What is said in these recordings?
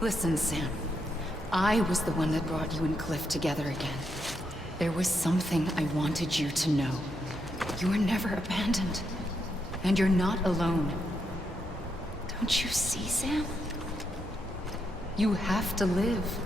Listen, Sam. I was the one that brought you and Cliff together again. There was something I wanted you to know. You were never abandoned. And you're not alone. Don't you see, Sam? You have to live.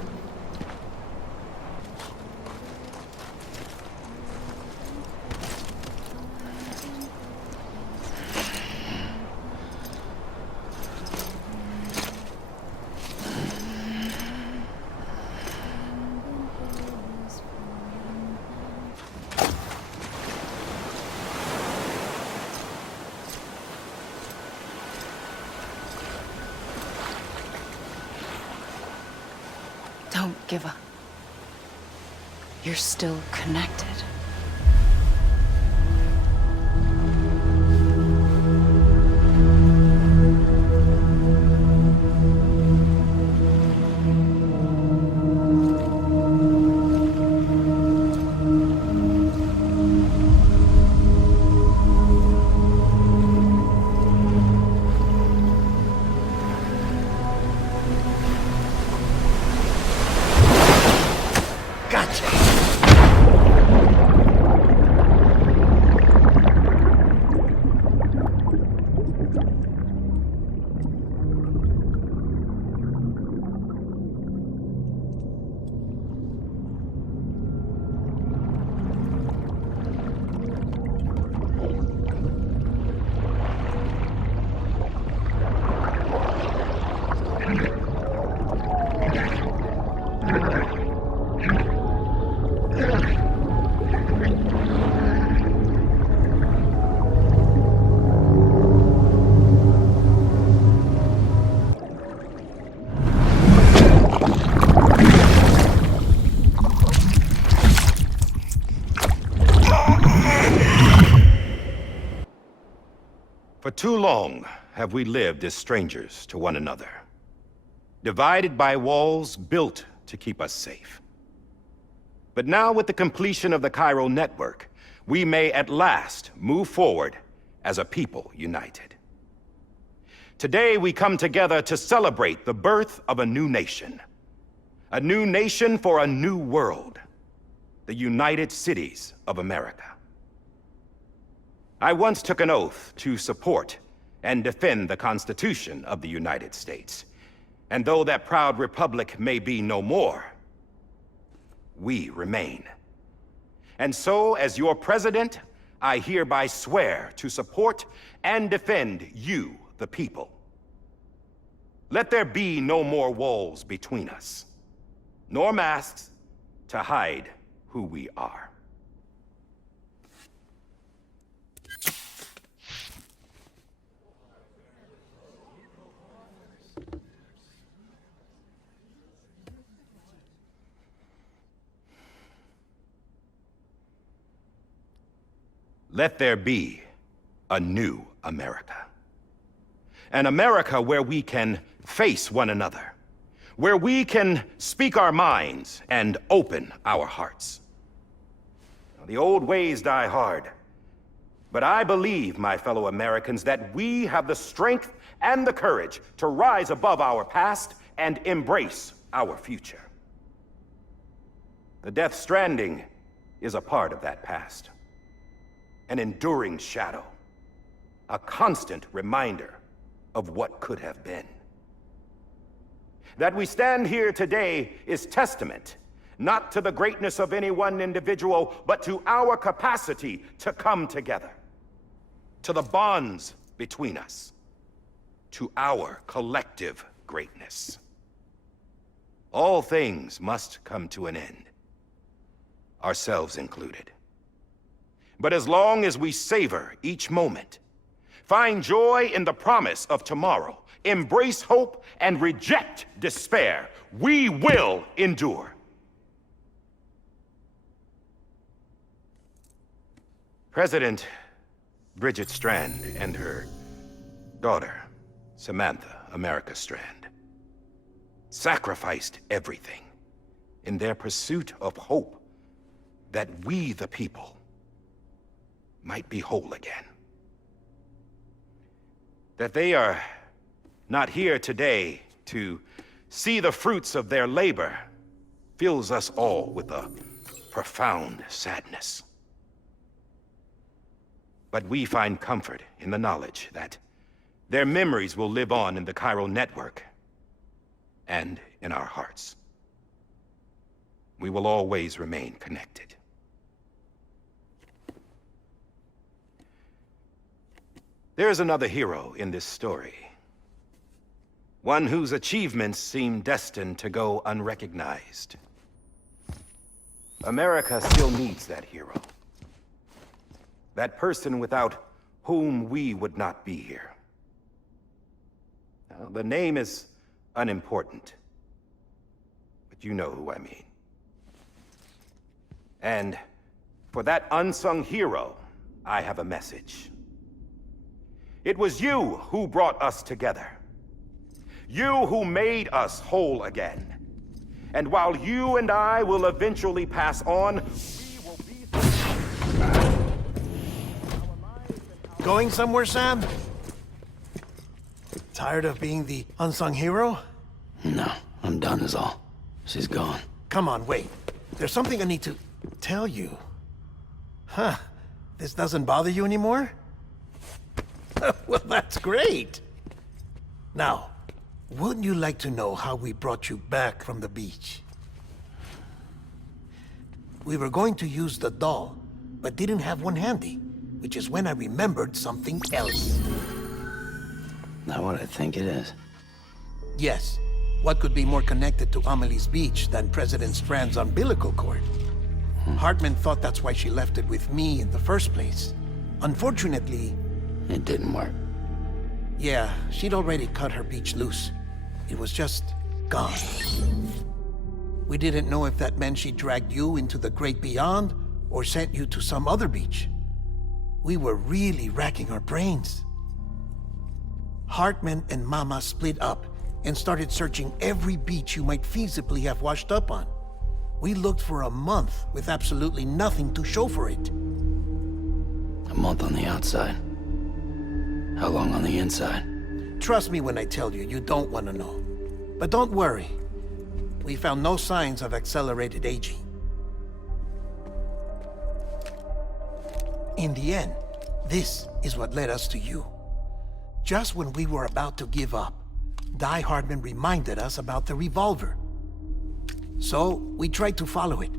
Don't give up. You're still connected. For too long have we lived as strangers to one another, divided by walls built to keep us safe. But now, with the completion of the Chiral network, we may at last move forward as a people united. Today we come together to celebrate the birth of a new nation. A new nation for a new world. The United Cities of America. I once took an oath to support and defend the Constitution of the United States. And though that proud republic may be no more, we remain. And so, as your president, I hereby swear to support and defend you, the people. Let there be no more walls between us, nor masks to hide who we are. Let there be a new America. An America where we can face one another, where we can speak our minds and open our hearts. Now, the old ways die hard, but I believe, my fellow Americans, that we have the strength and the courage to rise above our past and embrace our future. The Death Stranding is a part of that past. An enduring shadow, a constant reminder of what could have been. That we stand here today is testament, not to the greatness of any one individual, but to our capacity to come together, to the bonds between us, to our collective greatness. All things must come to an end, ourselves included. But as long as we savor each moment, find joy in the promise of tomorrow, embrace hope, and reject despair, we will endure. President Bridget Strand and her daughter, Samantha America Strand, sacrificed everything in their pursuit of hope that we, the people, might be whole again. That they are not here today to see the fruits of their labor fills us all with a profound sadness. But we find comfort in the knowledge that their memories will live on in the chiral network and in our hearts. We will always remain connected. There is another hero in this story. One whose achievements seem destined to go unrecognized. America still needs that hero. That person without whom we would not be here. Now, the name is unimportant, but you know who I mean. And for that unsung hero, I have a message. It was you who brought us together. You who made us whole again. And while you and I will eventually pass on, we will be... Going somewhere, Sam? Tired of being the unsung hero? No, I'm done is all. She's gone. Come on, wait. There's something I need to tell you. Huh. This doesn't bother you anymore? Well, that's great. Now, wouldn't you like to know how we brought you back from the beach? We were going to use the doll, but didn't have one handy, which is when I remembered something else. Not what I think it is. Yes. What could be more connected to Amelie's beach than President Strand's umbilical cord? Hartman thought that's why she left it with me in the first place. Unfortunately... It didn't work. Yeah, she'd already cut her beach loose. It was just gone. We didn't know if that meant she dragged you into the great beyond or sent you to some other beach. We were really racking our brains. Hartman and Mama split up and started searching every beach you might feasibly have washed up on. We looked for a month with absolutely nothing to show for it. A month on the outside. How long on the inside? Trust me when I tell you, you don't want to know. But don't worry. We found no signs of accelerated aging. In the end, this is what led us to you. Just when we were about to give up, Die Hardman reminded us about the revolver. So, we tried to follow it,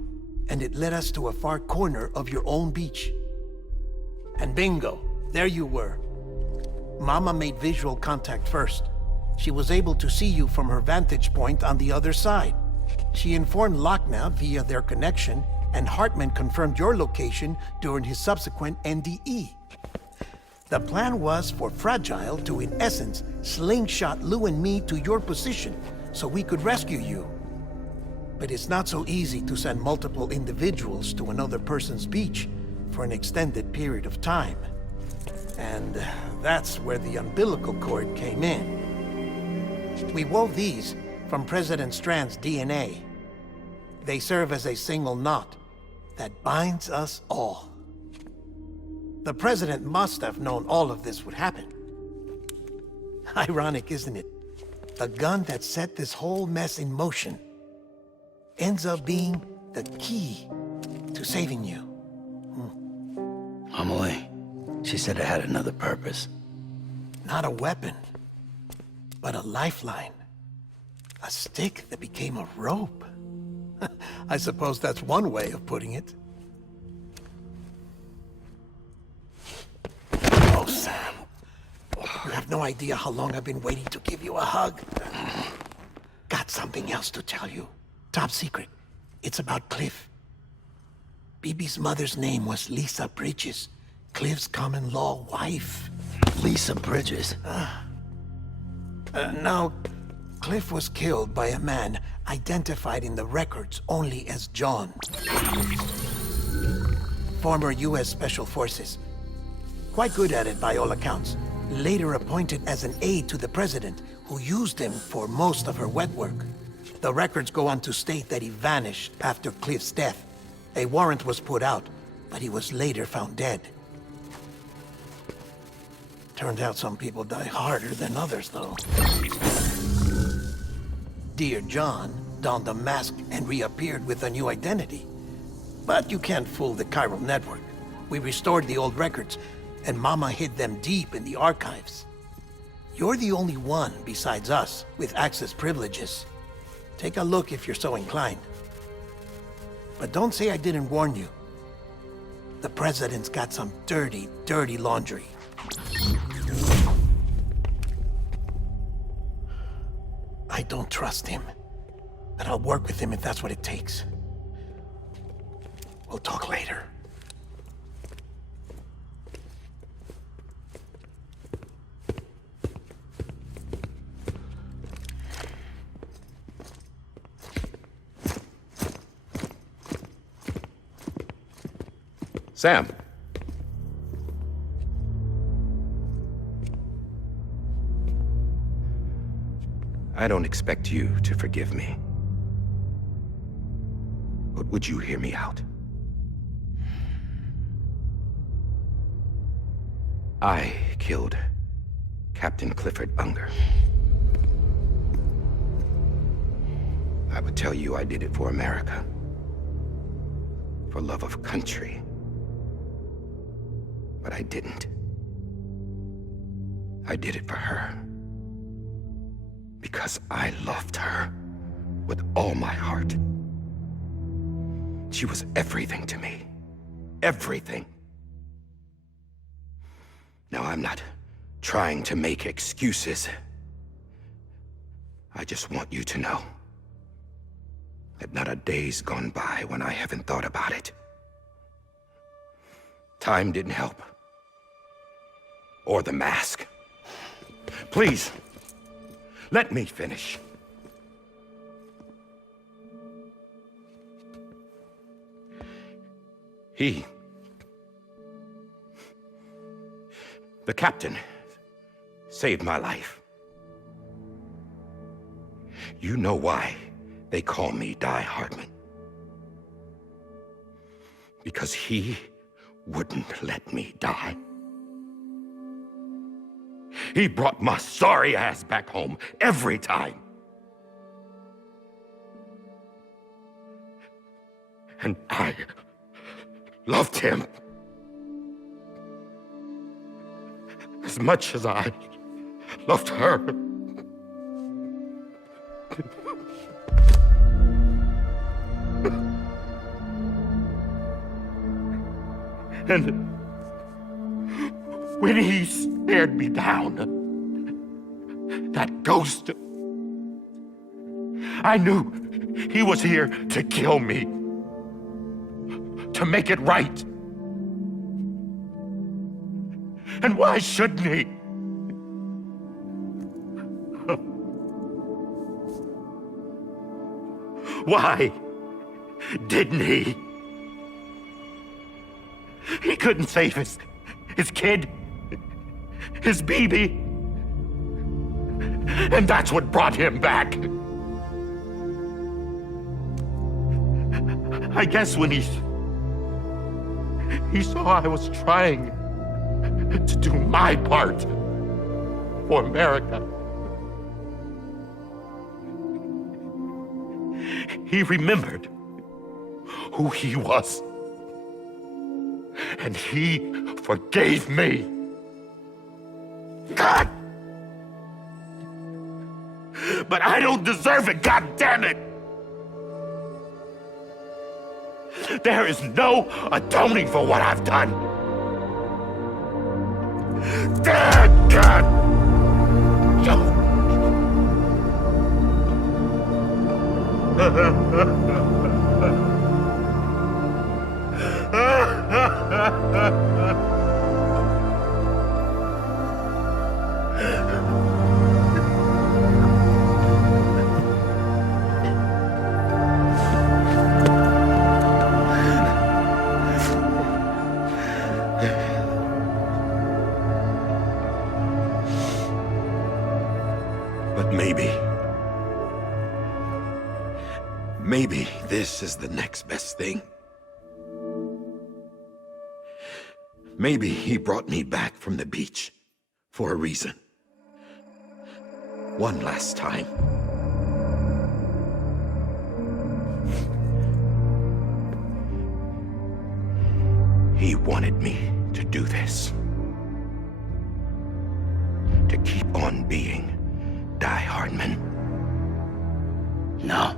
and it led us to a far corner of your own beach. And bingo, there you were. Mama made visual contact first. She was able to see you from her vantage point on the other side. She informed Lochna via their connection, and Hartman confirmed your location during his subsequent NDE. The plan was for Fragile to, in essence, slingshot Lou and me to your position so we could rescue you. But it's not so easy to send multiple individuals to another person's beach for an extended period of time. And that's where the umbilical cord came in. We wove these from President Strand's DNA. They serve as a single knot that binds us all. The President must have known all of this would happen. Ironic, isn't it? The gun that set this whole mess in motion ends up being the key to saving you. Amelie. She said it had another purpose. Not a weapon, but a lifeline. A stick that became a rope. I suppose that's one way of putting it. Oh, Sam. You have no idea how long I've been waiting to give you a hug. Got something else to tell you. Top secret. It's about Cliff. BB's mother's name was Lisa Bridges. Cliff's common-law wife. Lisa Bridges. Now, Cliff was killed by a man identified in the records only as John. Former U.S. Special Forces. Quite good at it by all accounts. Later appointed as an aide to the president, who used him for most of her wet work. The records go on to state that he vanished after Cliff's death. A warrant was put out, but he was later found dead. Turned out some people die harder than others, though. Dear John donned a mask and reappeared with a new identity. But you can't fool the chiral network. We restored the old records, and Mama hid them deep in the archives. You're the only one besides us with access privileges. Take a look if you're so inclined. But don't say I didn't warn you. The President's got some dirty, dirty laundry. I don't trust him, but I'll work with him if that's what it takes. We'll talk later. Sam. I don't expect you to forgive me. But would you hear me out? I killed Captain Clifford Unger. I would tell you I did it for America. For love of country. But I didn't. I did it for her. Because I loved her with all my heart. She was everything to me. Everything. Now, I'm not trying to make excuses. I just want you to know that not a day's gone by when I haven't thought about it. Time didn't help. Or the mask. Please, let me finish. The captain, saved my life. You know why they call me Die Hardman. Because he wouldn't let me die. He brought my sorry ass back home every time. And I loved him as much as I loved her. And when he stared me down, that ghost, I knew he was here to kill me, to make it right. And why shouldn't he? Why didn't he? He couldn't save his kid, his baby. And that's what brought him back. I guess when he saw I was trying to do my part for America, he remembered who he was. And he forgave me. God! But I don't deserve it, God damn it! There is no atoning for what I've done. God! But maybe this is the next best thing. Maybe he brought me back from the beach for a reason. One last time. wanted me to do this. To keep on being Die Hardman. No.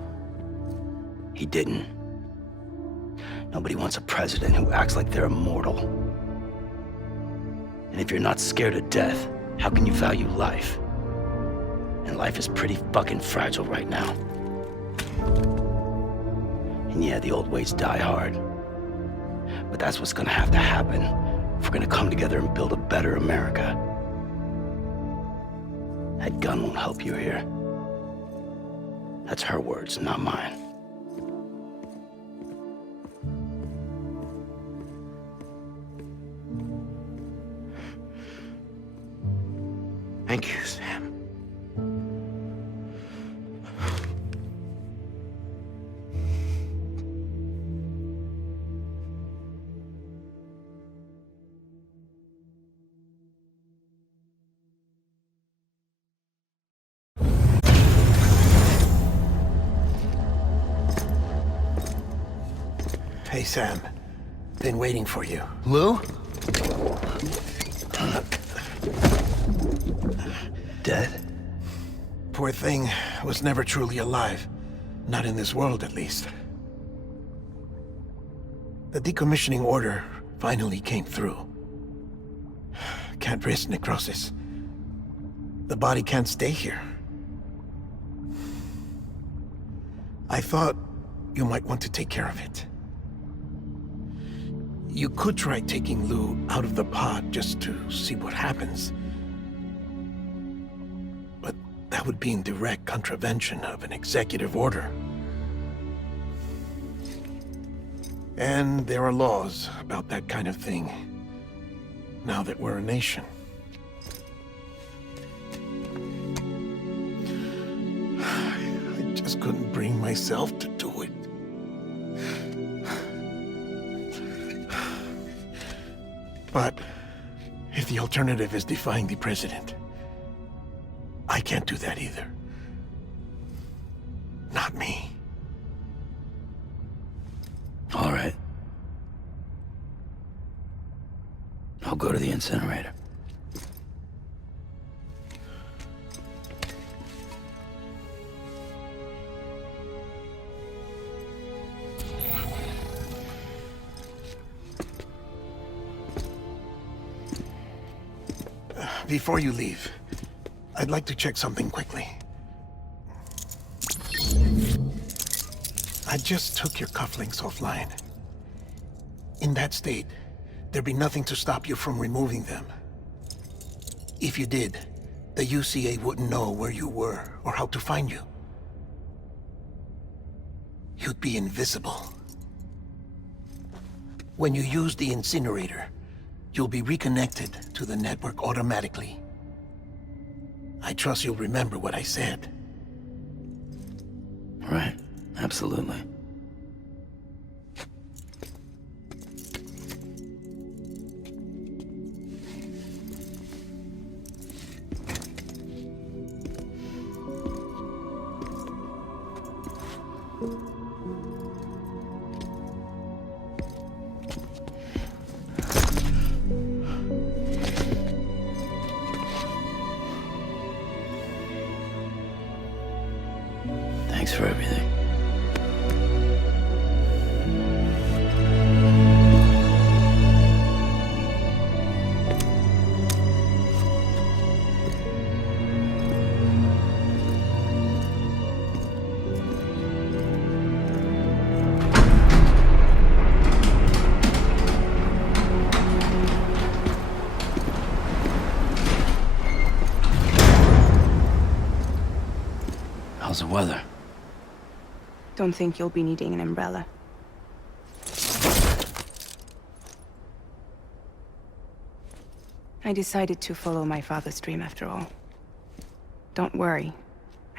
He didn't. Nobody wants a president who acts like they're immortal. And if you're not scared of death, how can you value life? And life is pretty fucking fragile right now. And yeah, the old ways die hard. But that's what's gonna have to happen if we're gonna come together and build a better America. That gun won't help you here. That's her words, not mine. Thank you, Sam. Hey, Sam. Been waiting for you. Lou? Dead? Poor thing was never truly alive. Not in this world, at least. The decommissioning order finally came through. Can't risk necrosis. The body can't stay here. I thought you might want to take care of it. You could try taking Lou out of the pod just to see what happens. But that would be in direct contravention of an executive order. And there are laws about that kind of thing, now that we're a nation. I just couldn't bring myself to do it. But if the alternative is defying the president, I can't do that either. Not me. All right. I'll go to the incinerator. Before you leave, I'd like to check something quickly. I just took your cufflinks offline. In that state, there'd be nothing to stop you from removing them. If you did, the UCA wouldn't know where you were or how to find you. You'd be invisible. When you use the incinerator, you'll be reconnected to the network automatically. I trust you'll remember what I said. Right, absolutely. Thanks for everything. How's the weather? Don't think you'll be needing an umbrella. I decided to follow my father's dream after all. Don't worry,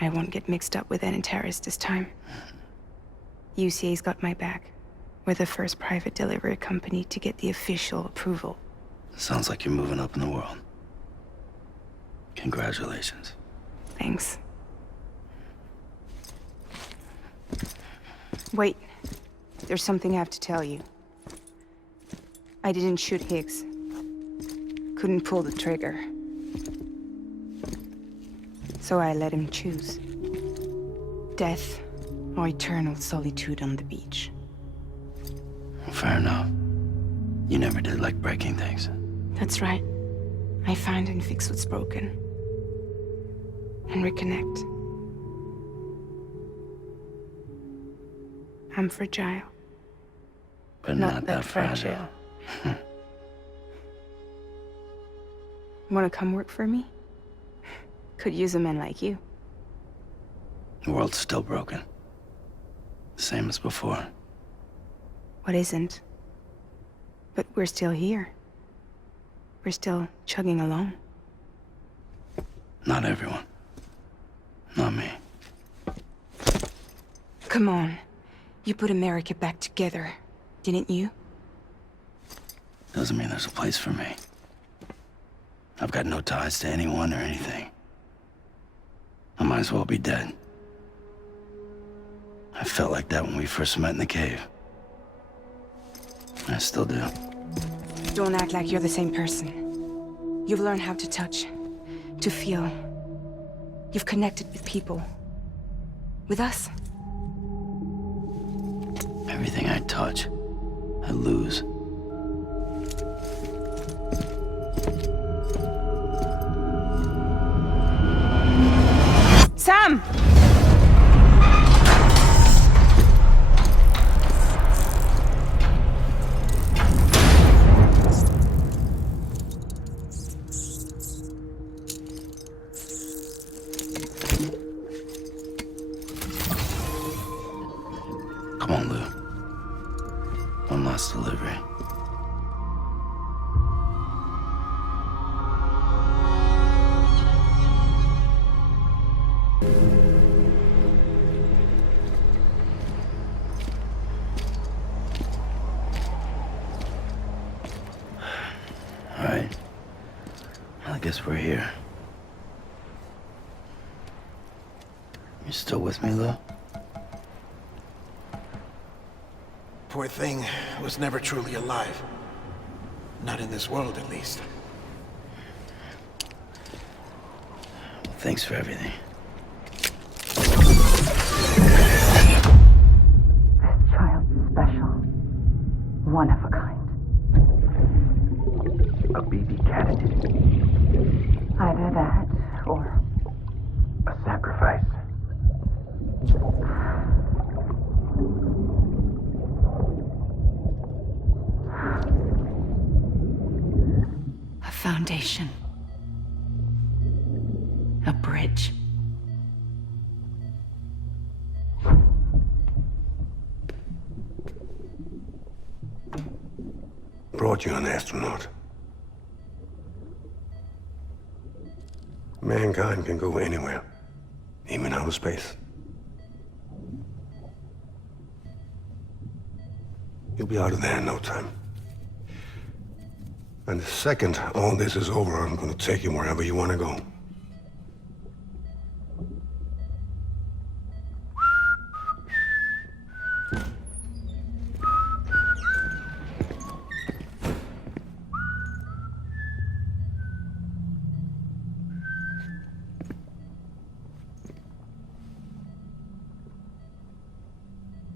I won't get mixed up with any terrorists this time. UCA's got my back. We're the first private delivery company to get the official approval. Sounds like you're moving up in the world. Congratulations. Thanks. Wait, there's something I have to tell you. I didn't shoot Higgs. Couldn't pull the trigger. So I let him choose. Death or eternal solitude on the beach. Fair enough. You never did like breaking things. That's right. I find and fix what's broken. And reconnect. I'm fragile. But not that fragile. Wanna come work for me? Could use a man like you. The world's still broken. Same as before. What isn't? But we're still here. We're still chugging along. Not everyone. Not me. Come on. You put America back together, didn't you? Doesn't mean there's a place for me. I've got no ties to anyone or anything. I might as well be dead. I felt like that when we first met in the cave. I still do. Don't act like you're the same person. You've learned how to touch, to feel. You've connected with people. With us. Everything I touch, I lose. Sam! Come on, Lou. One last delivery. All right. Well, I guess we're here. You still with me, Lou? Poor thing was never truly alive. Not in this world, at least. Thanks for everything. This child's special. One of a kind. A BB candidate. Either that, or... A sacrifice. a foundation. A bridge. Brought you an astronaut. Mankind can go anywhere, even outer space. You'll be out of there in no time. And the second all this is over, I'm gonna take you wherever you want to go.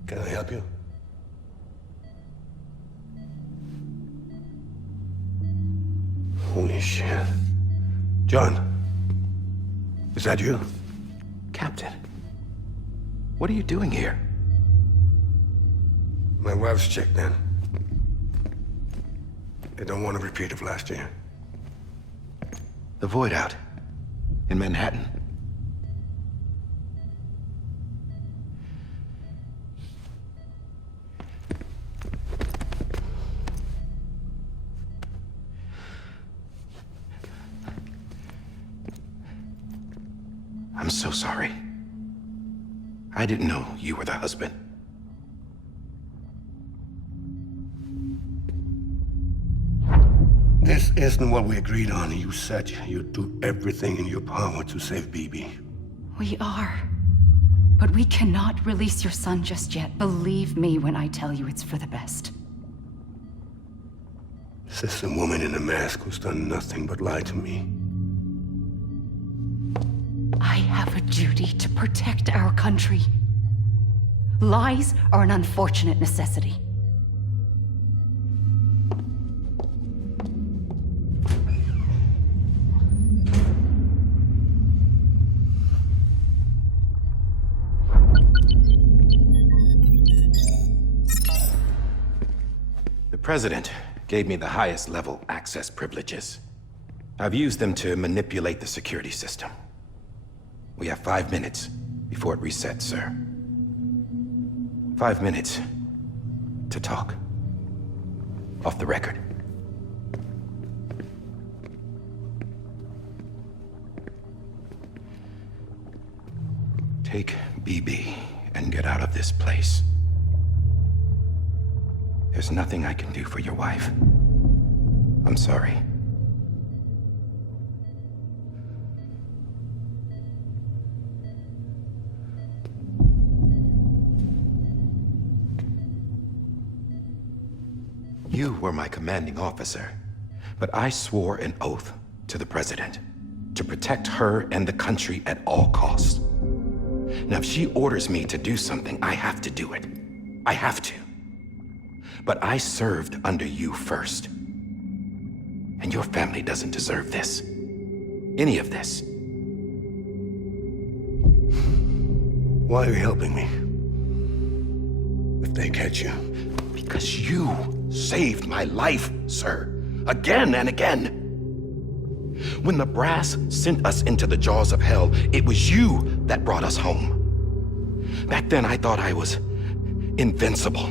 Can I help you? Holy shit. John, is that you? Captain, what are you doing here? My wife's checked in. They don't want a repeat of last year. The Void out in Manhattan. I'm so sorry. I didn't know you were the husband. This isn't what we agreed on. You said you'd do everything in your power to save BB. We are. But we cannot release your son just yet. Believe me when I tell you it's for the best. Says the woman in the mask who's done nothing but lie to me. I have a duty to protect our country. Lies are an unfortunate necessity. The President gave me the highest level access privileges. I've used them to manipulate the security system. We have 5 minutes before it resets, sir. 5 minutes to talk. Off the record. Take BB and get out of this place. There's nothing I can do for your wife. I'm sorry. You were my commanding officer, but I swore an oath to the President to protect her and the country at all costs. Now, if she orders me to do something, I have to do it. I have to. But I served under you first. And your family doesn't deserve this. Any of this. Why are you helping me? If they catch you. Because you saved my life, sir. Again and again. When the brass sent us into the jaws of hell, it was you that brought us home. Back then, I thought I was invincible.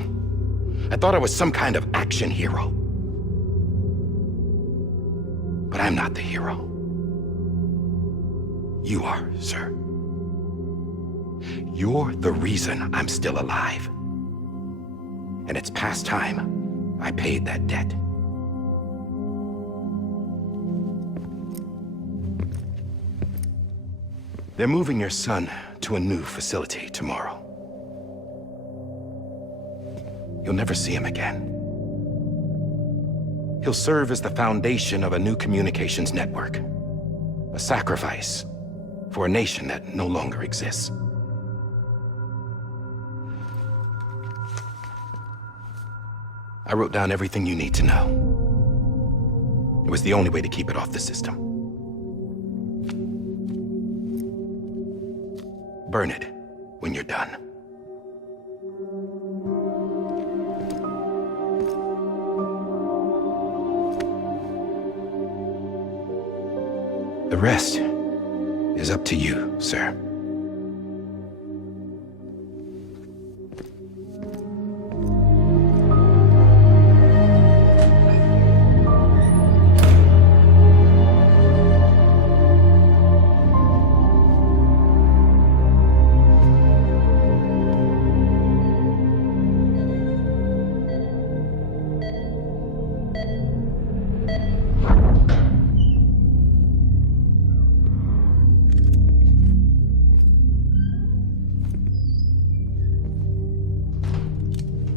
I thought I was some kind of action hero. But I'm not the hero. You are, sir. You're the reason I'm still alive. And it's past time I paid that debt. They're moving your son to a new facility tomorrow. You'll never see him again. He'll serve as the foundation of a new communications network. A sacrifice for a nation that no longer exists. I wrote down everything you need to know. It was the only way to keep it off the system. Burn it when you're done. The rest is up to you, sir.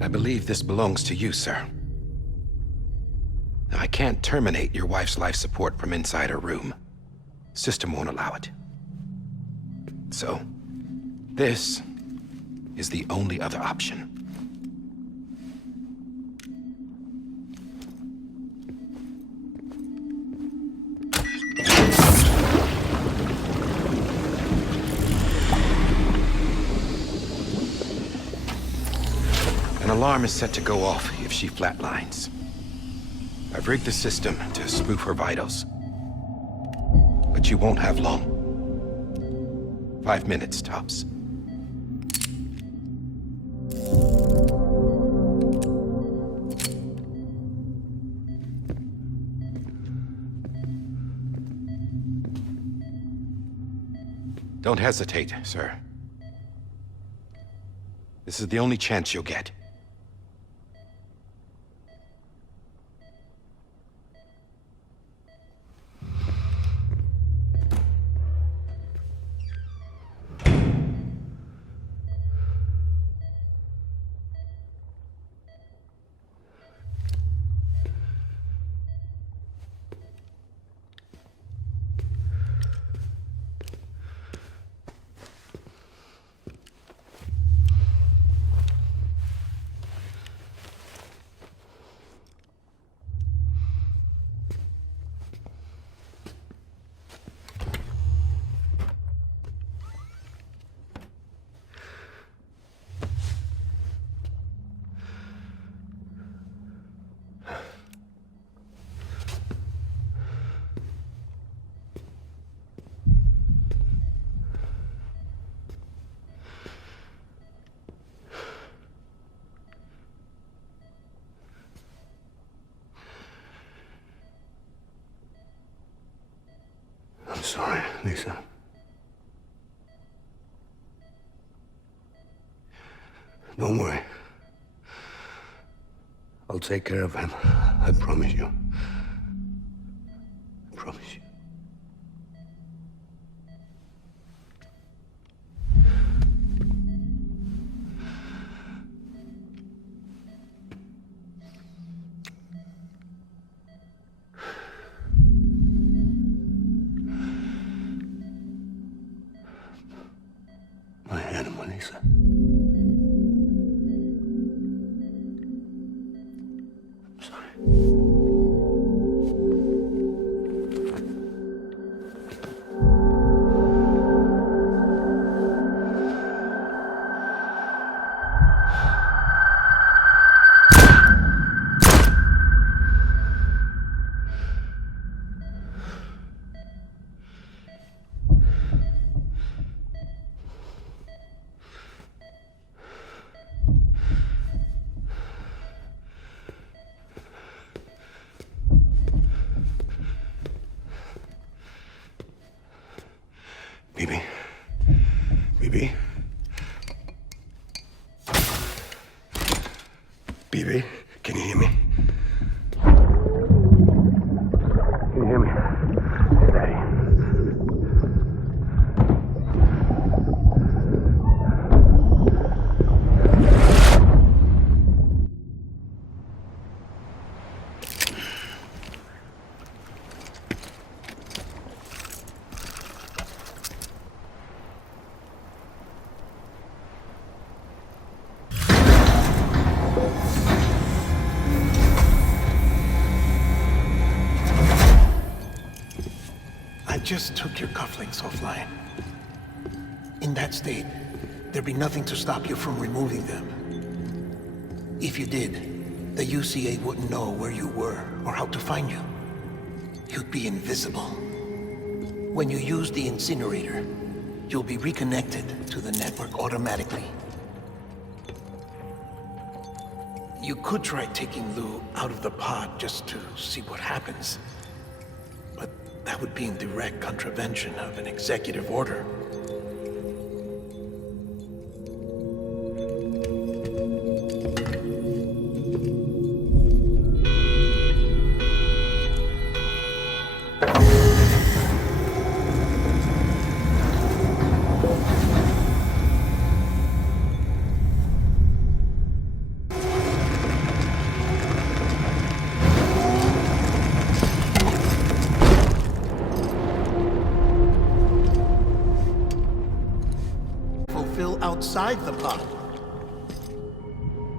I believe this belongs to you, sir. Now, I can't terminate your wife's life support from inside her room. System won't allow it. So, this is the only other option. An alarm is set to go off if she flatlines. I've rigged the system to spoof her vitals. But you won't have long. 5 minutes, tops. Don't hesitate, sir. This is the only chance you'll get. Lisa. Don't worry. I'll take care of him. I promise you. I promise you. My animal, Lisa. I'm sorry. Bibi? Bibi? Bibi, can you hear me? Can you hear me? Daddy. I just took your cufflinks offline. In that state, there'd be nothing to stop you from removing them. If you did, the UCA wouldn't know where you were or how to find you. You'd be invisible. When you use the incinerator, you'll be reconnected to the network automatically. You could try taking Lou out of the pod just to see what happens. But that would be in direct contravention of an executive order. Outside the pod.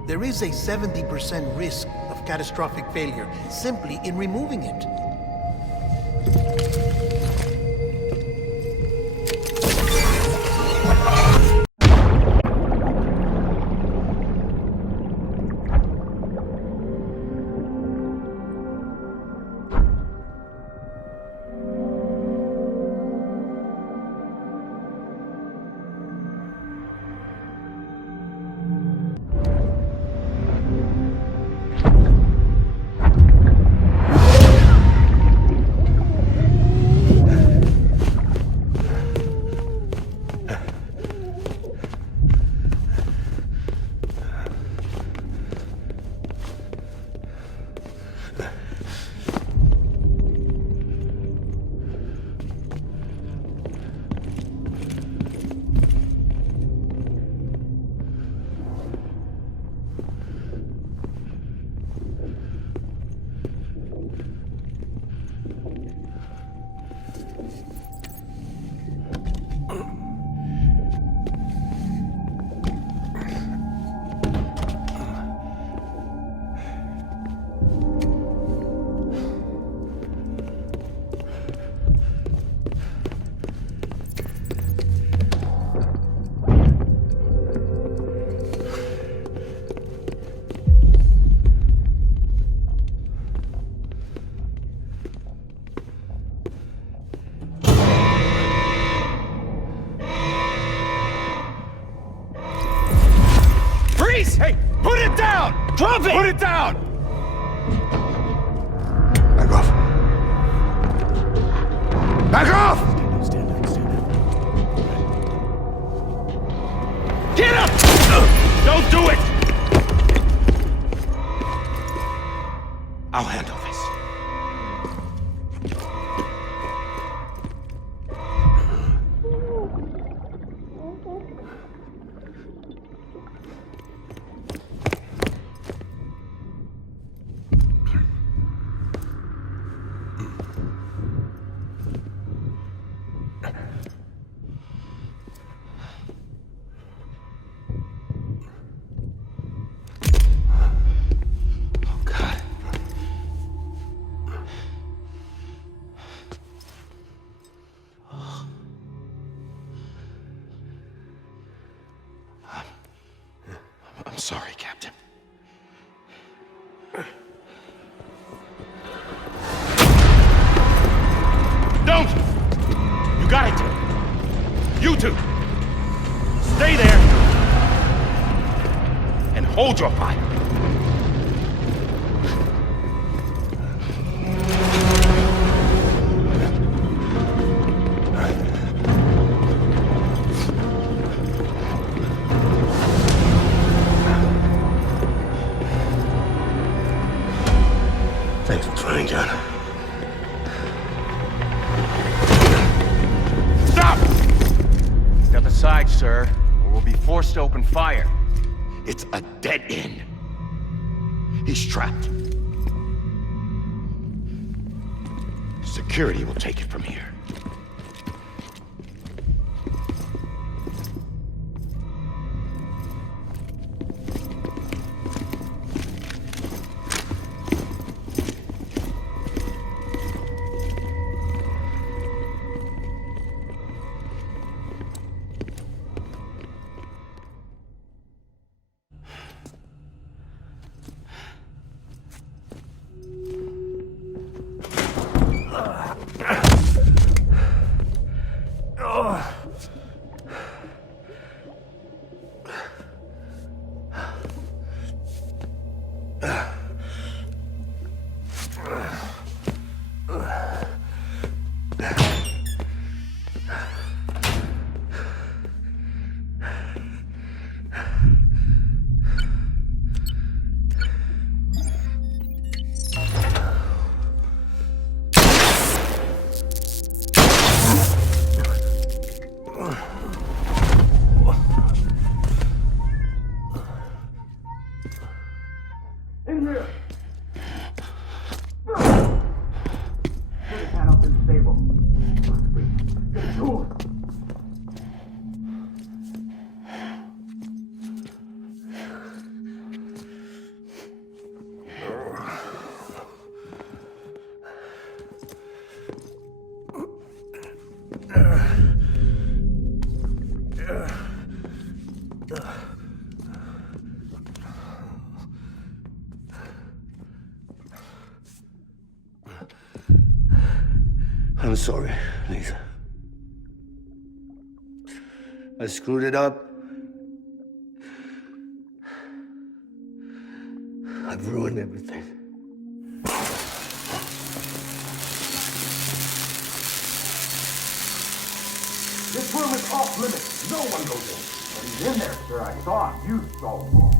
There is a 70% risk of catastrophic failure simply in removing it. Hey, put it down! Drop it! Put it down! Back off! Back off! Stand up. Don't do it! I'll handle this. I'm sorry, Captain. Don't! You got it! You two! Stay there! And hold your fire! Thanks for trying, John. Stop! Step aside, sir, or we'll be forced to open fire. It's a dead end. He's trapped. Security will take it from here. I'm sorry, Lisa. I screwed it up. I've ruined everything. This room is off limits. No one goes in. But he's in there, sir. I saw him. You saw him wrong.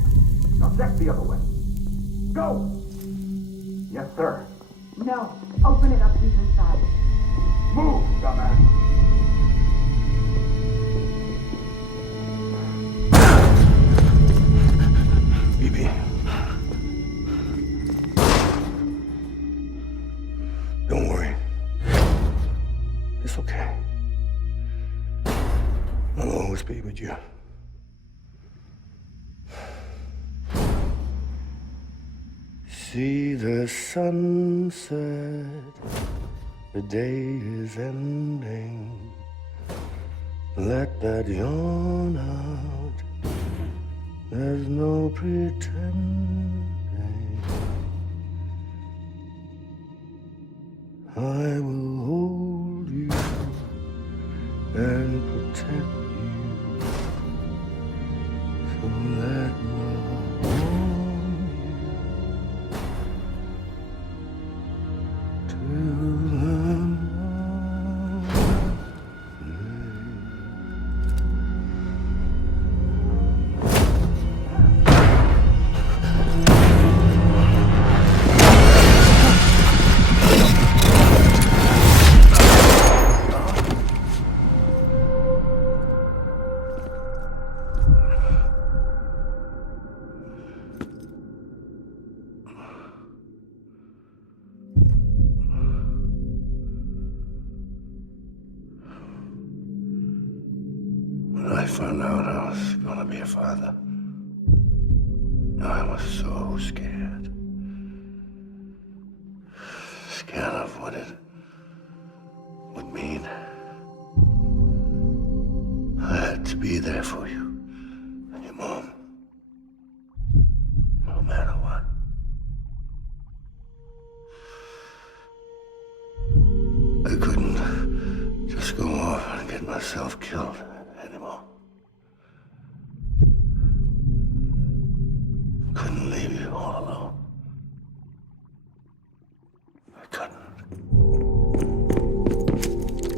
Now check the other way. Go! Yes, sir. No. Open it up. He's inside. Move, dumbass. Bibi. Don't worry. It's okay. I'll always be with you. See the sunset. The day is ending. Let that yawn out. There's no pretending. I will hold you and protect you. So let love warm you till the morning. I found out I was gonna be a father, I was so scared. Scared of what it would mean. I had to be there for you and your mom, no matter what. I couldn't just go off and get myself killed anymore. Couldn't leave you all alone. I couldn't.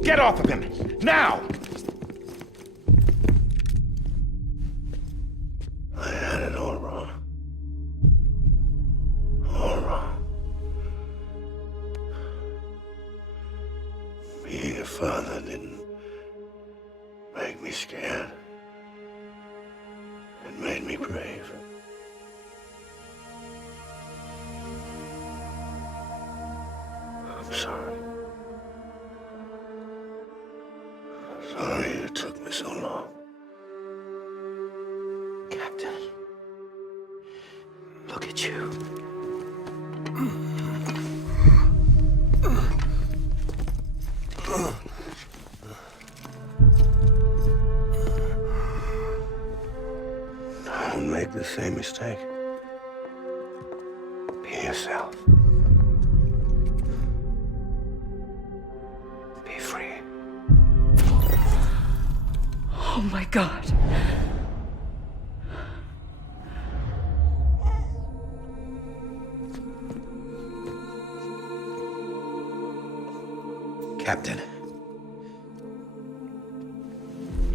Get off of him! Now! I had it all wrong. All wrong. Being a father didn't make me scared. It made me brave. I'm sorry. Sorry it took me so long. Captain, look at you. Don't make the same mistake. Be yourself. Be free. Oh my God. Captain,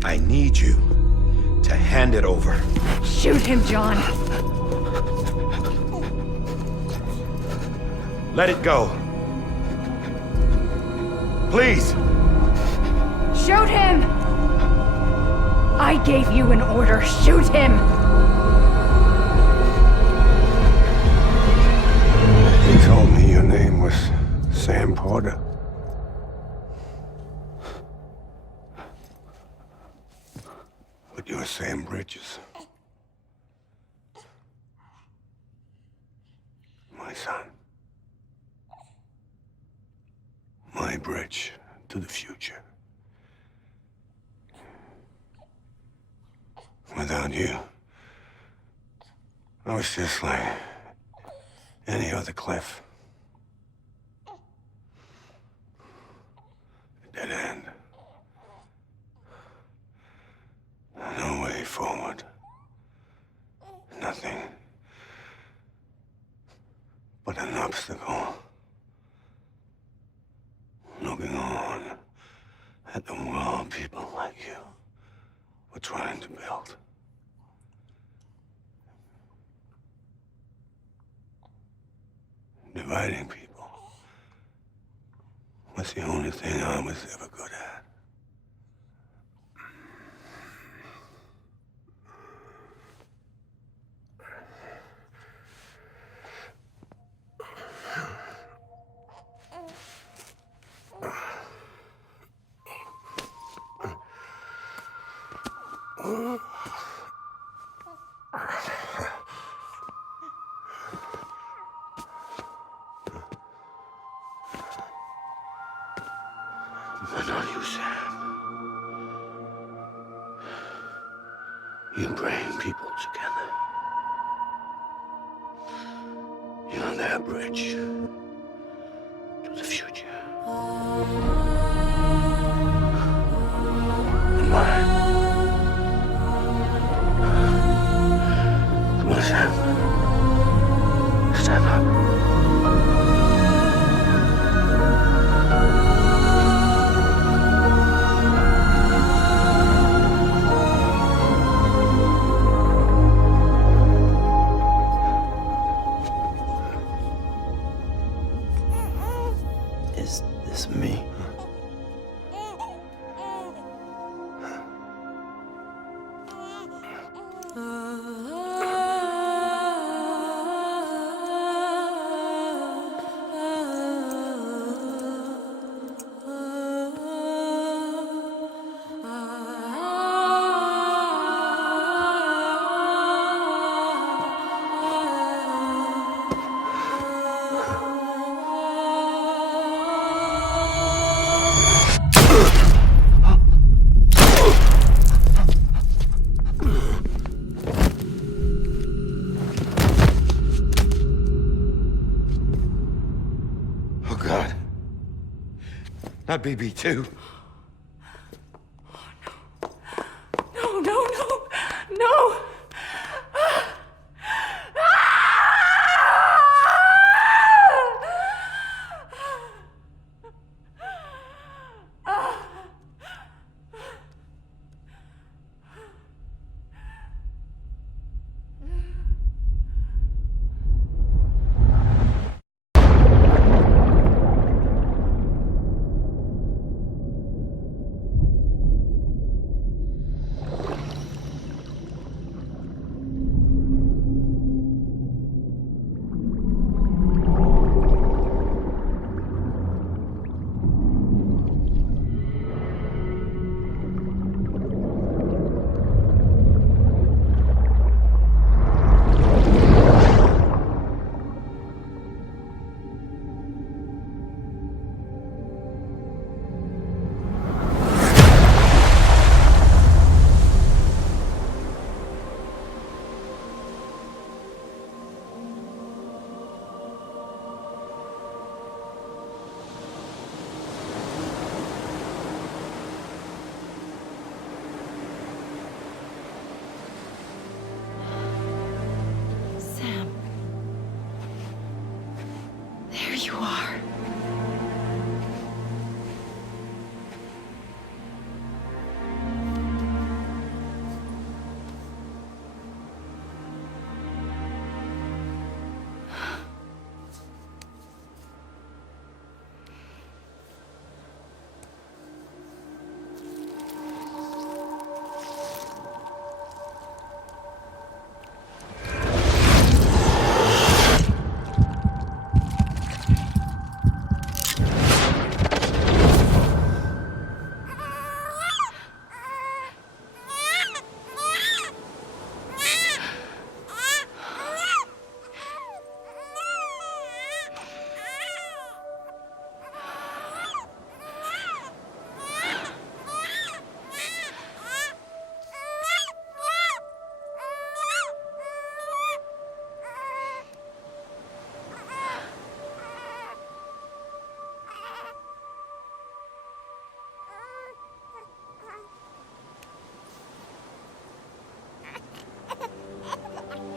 I need you to hand it over. Shoot him, John. Let it go. Please. Shoot him! I gave you an order. Shoot him! He told me your name was Sam Porter. But you're Sam Bridges. My son. My bridge to the future. Without you, I was just like any other Cliff. A dead end. No way forward. Nothing but an obstacle. Looking on at the world people like you were trying to build. Dividing people was the only thing I was ever good at. But not you, Sam. You bring people together. You're their bridge to the future. And mine. Come on, Sam. Stand up. Is this me? Not BB too. No, no, no, no! Sam. There you are.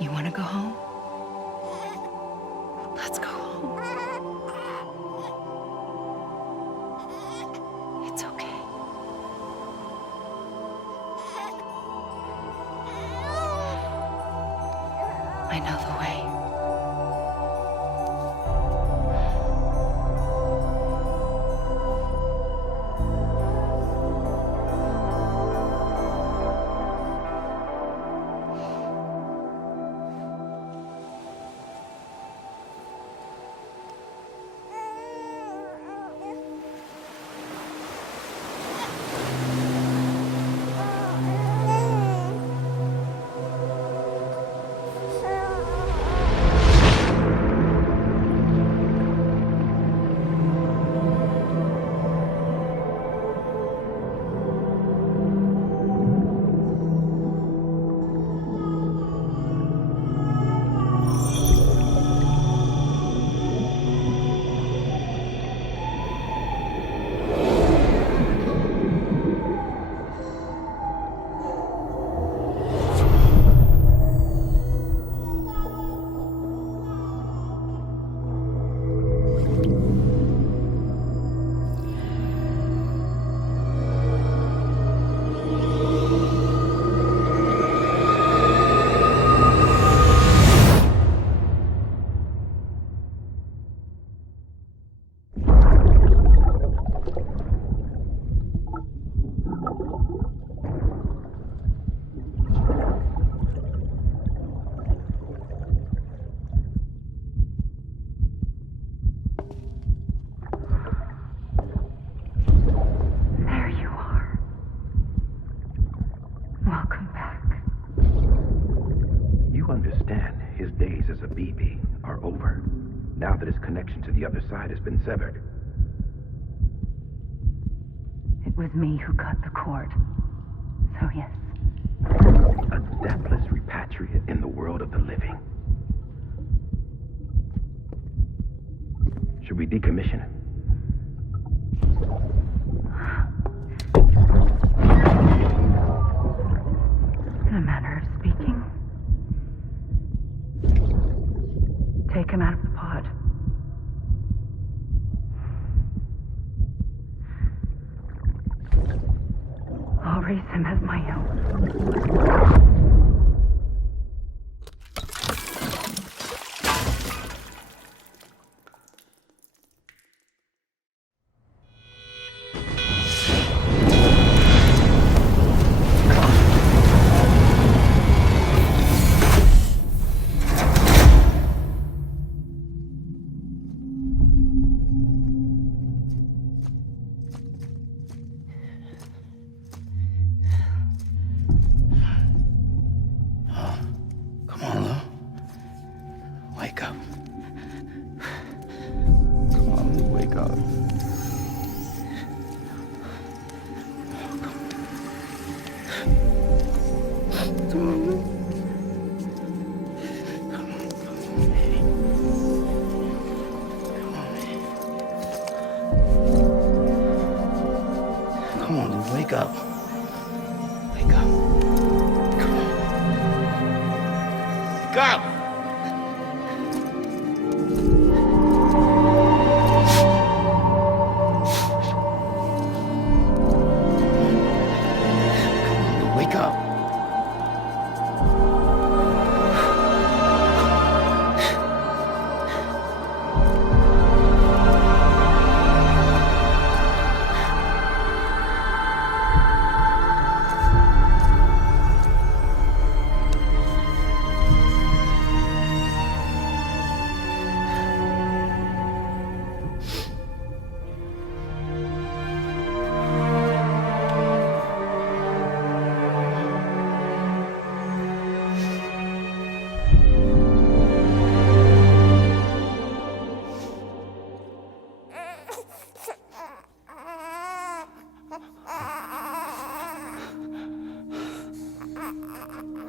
You want to go home? Let's go home. It's okay. I know the way. now that his connection to the other side has been severed. It was me who cut the cord. So yes. A deathless repatriate in the world of the living. Should we decommission it? Come on, dude, wake up. Wake up. Come on. Wake up! Wake up.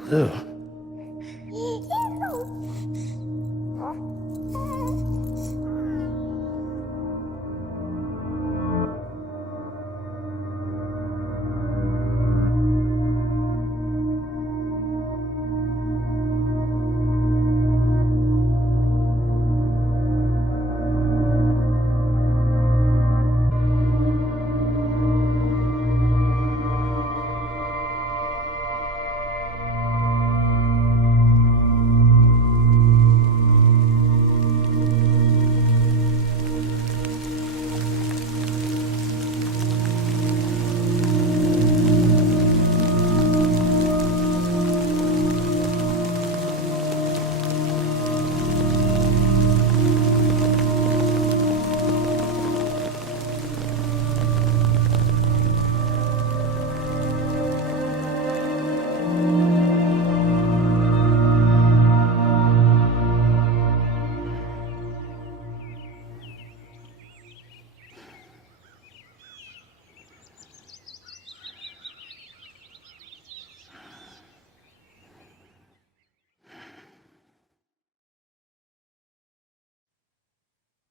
Ew.